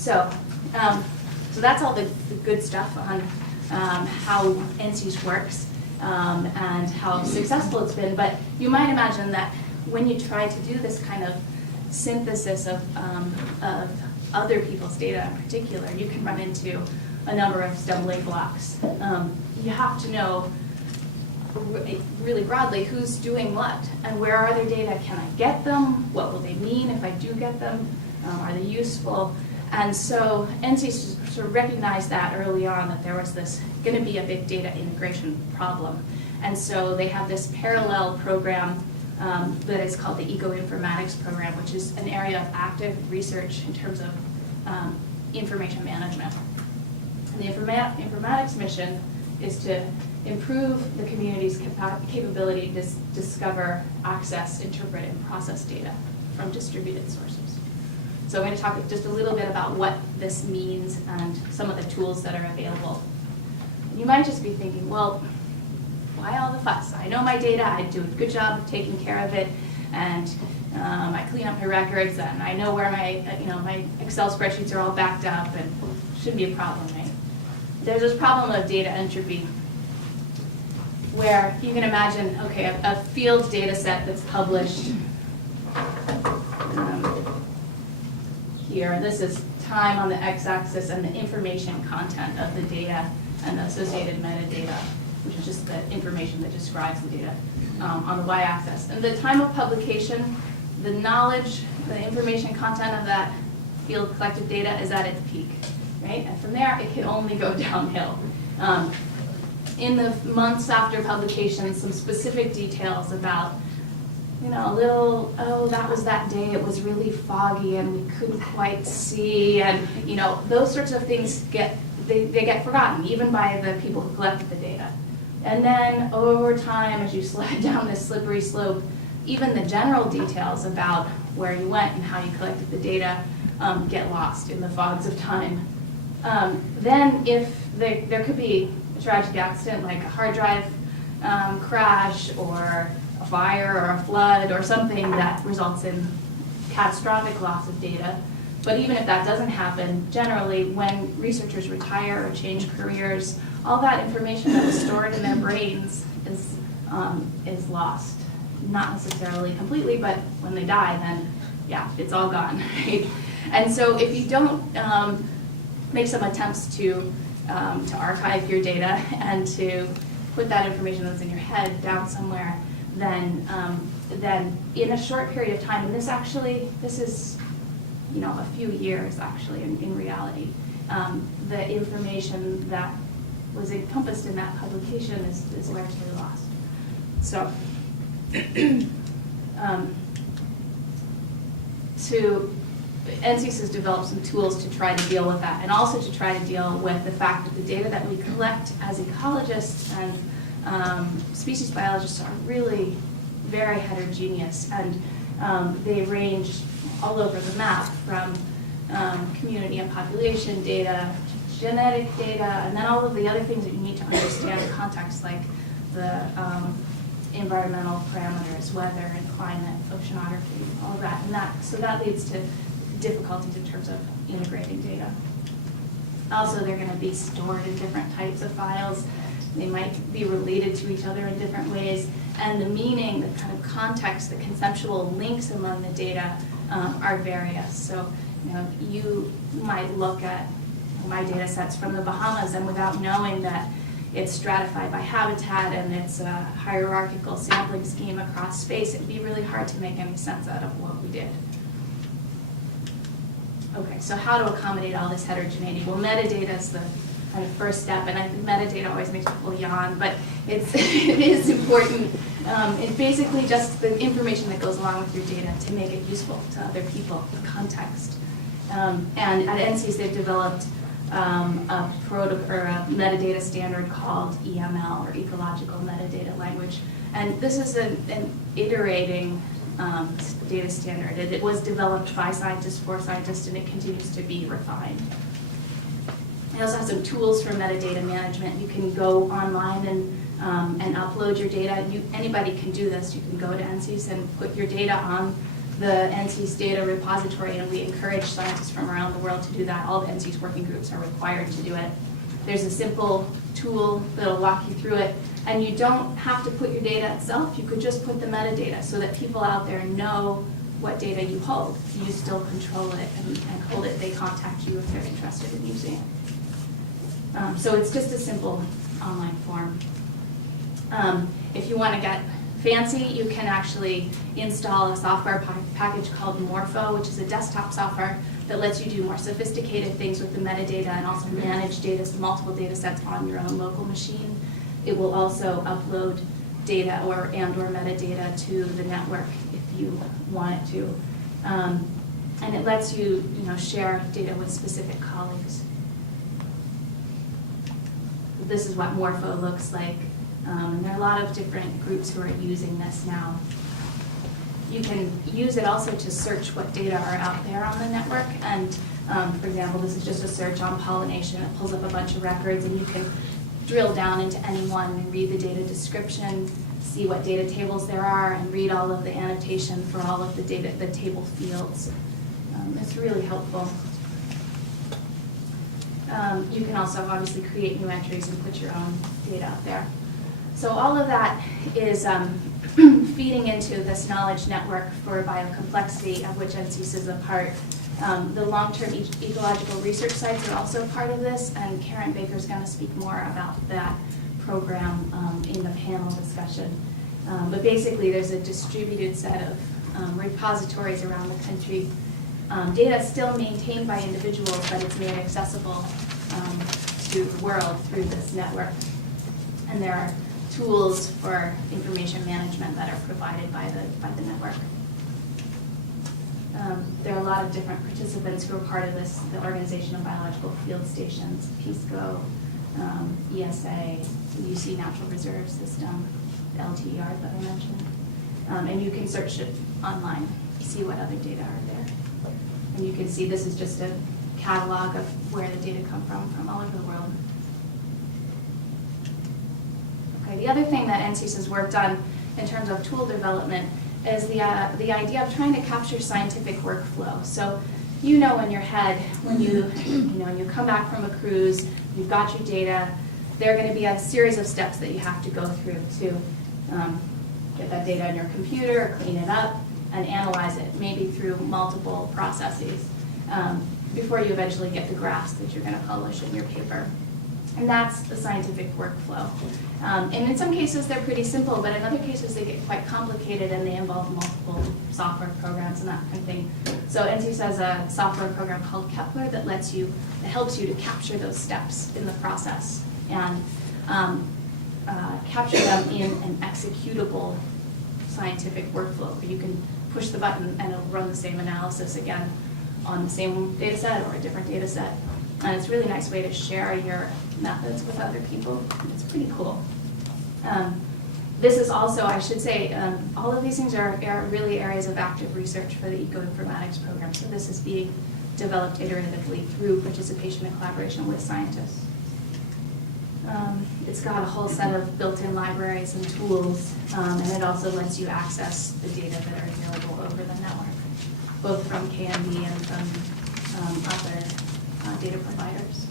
So, so that's all the good stuff on how NCEAS works and how successful it's been. But you might imagine that when you try to do this kind of synthesis of other people's data in particular, you can run into a number of stumbling blocks. You have to know really broadly who's doing what and where are their data, can I get them, what will they mean if I do get them, are they useful? And so NCEAS sort of recognized that early on, that there was this going to be a big data integration problem. And so they have this parallel program that is called the Eco-Informatics Program, which is an area of active research in terms of information management. And the informatics mission is to improve the community's capability to discover, access, interpret, and process data from distributed sources. So I'm going to talk just a little bit about what this means and some of the tools that are available. You might just be thinking, well, why all the fuss? I know my data, I do a good job of taking care of it, and I clean up my records, and I know where my, my Excel spreadsheets are all backed up, and shouldn't be a problem, right? There's this problem of data entropy, where you can imagine, okay, a field data set that's published here, and this is time on the x-axis and the information content of the data and the associated metadata, which is just the information that describes the data on the y-axis. And the time of publication, the knowledge, the information content of that field collected data is at its peak, right? And from there, it can only go downhill. In the months after publication, some specific details about, a little, oh, that was that day, it was really foggy and we couldn't quite see, and those sorts of things get forgotten, even by the people who collected the data. And then over time, as you slide down this slippery slope, even the general details about where you went and how you collected the data get lost in the fogs of time. Then if there could be a tragic accident like a hard drive crash or a fire or a flood or something that results in catastrophic loss of data. But even if that doesn't happen, generally when researchers retire or change careers, all that information that was stored in their brains is lost. Not necessarily completely, but when they die, then yeah, it's all gone, right? And so if you don't make some attempts to archive your data and to put that information that's in your head down somewhere, then in a short period of time, and this is a few years actually in reality, the information that was encompassed in that publication is largely lost. So NCEAS has developed some tools to try to deal with that, and also to try to deal with the fact that the data that we collect as ecologists and species biologists are really very heterogeneous, and they range all over the map, from community and population data, genetic data, and then all of the other things that you need to understand in context, like the environmental parameters, weather and climate, oceanography, all of that. And so that leads to difficulties in terms of integrating data. Also, they're going to be stored in different types of files. They might be related to each other in different ways, and the meaning, the kind of context, the conceptual links among the data are various. So, you might look at my data sets from the Bahamas, and without knowing that it's stratified by habitat and it's a hierarchical sampling scheme across space, it'd be really hard to make any sense out of what we did. Okay, so how to accommodate all this heterogeneity? Well, metadata is the kind of first step, and I think metadata always makes people yawn, but it is important. It's basically just the information that goes along with your data to make it useful to other people, the context. And at NCEAS, they've developed a metadata standard called EML, or Ecological Metadata Language. And this is an iterating data standard. It was developed by scientists for scientists, and it continues to be refined. It also has some tools for metadata management. You can go online and upload your data. Anybody can do this. You can go to NCEAS and put your data on the NC's data repository, and we encourage scientists from around the world to do that. All the NC's working groups are required to do it. There's a simple tool that'll walk you through it, and you don't have to put your data itself. You could just put the metadata so that people out there know what data you hold. You still control it and hold it. They contact you if they're interested in using it. So it's just a simple online form. If you want to get fancy, you can actually install a software package called Morpho, which is a desktop software that lets you do more sophisticated things with the metadata and also manage multiple data sets on your own local machine. It will also upload data and or metadata to the network if you want it to. And it lets you, share data with specific colleagues. This is what Morpho looks like. And there are a lot of different groups who are using this now. You can use it also to search what data are out there on the network. And for example, this is just a search on pollination. It pulls up a bunch of records, and you can drill down into any one and read the data description, see what data tables there are, and read all of the annotation for all of the table fields. It's really helpful. You can also obviously create new entries and put your own data out there. So all of that is feeding into this knowledge network for biocomplexity, of which NCEAS is a part. The long-term ecological research sites are also part of this, and Karen Baker is going to speak more about that program in the panel discussion. But basically, there's a distributed set of repositories around the country. Data is still maintained by individuals, but it's made accessible to the world through this network. And there are tools for information management that are provided by the network. There are a lot of different participants who are part of this, the Organization of Biological Field Stations, PESCO, ESA, the UC Natural Reserve System, the LTER that I mentioned. And you can search it online to see what other data are there. And you can see this is just a catalog of where the data come from all over the world. Okay, the other thing that NCEAS has worked on in terms of tool development is the idea of trying to capture scientific workflow. So in your head, when you come back from a cruise, you've got your data, there are going to be a series of steps that you have to go through to get that data on your computer, clean it up, and analyze it, maybe through multiple processes, before you eventually get the graphs that you're going to publish in your paper. And that's the scientific workflow. And in some cases, they're pretty simple, but in other cases, they get quite complicated and they involve multiple software programs and that kind of thing. So NCEAS has a software program called Kappel that helps you to capture those steps in the process and capture them in an executable scientific workflow where you can push the button and it'll run the same analysis again on the same data set or a different data set. And it's a really nice way to share your methods with other people. It's pretty cool. This is also, I should say, all of these things are really areas of active research for the ecoinformatics program. So this is being developed iteratively through participation and collaboration with scientists. It's got a whole set of built-in libraries and tools, and it also lets you access the data that are available over the network, both from KMB and from other data providers.